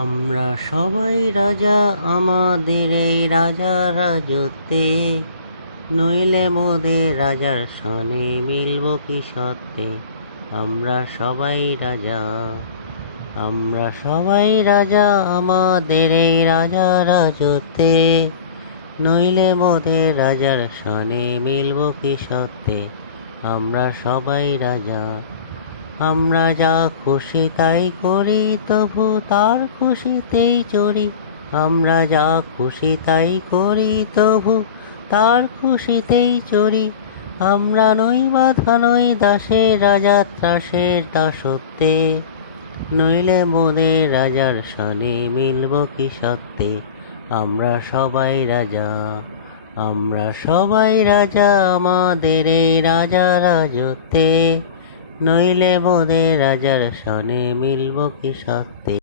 আমরা সবাই রাজা আমাদের এই রাজা রাজত্বে, নইলে মোদের রাজার সনে মিলব কি সত্ত্বে। আমরা সবাই রাজা, আমরা সবাই রাজা আমাদের এই রাজা রাজত্বে, নইলে মোদের রাজার সনে মিলব কি সত্ত্বে। আমরা সবাই রাজা। আমরা যা খুশি তাই করি, তবু তার খুশিতেই চড়ি। আমরা যা খুশি তাই করি, তবু তার খুশিতেই চড়ি। আমরা নই বাধা নই দাসের, রাজা ত্রাসের দাসত্বে, নইলে মোদের রাজার সনে মিলব কি সত্ত্বে। আমরা সবাই রাজা, আমরা সবাই রাজা আমাদের এই রাজা রাজত্বে, নইলে মোদের রাজার সনে মিলব কি সত্ত্বে।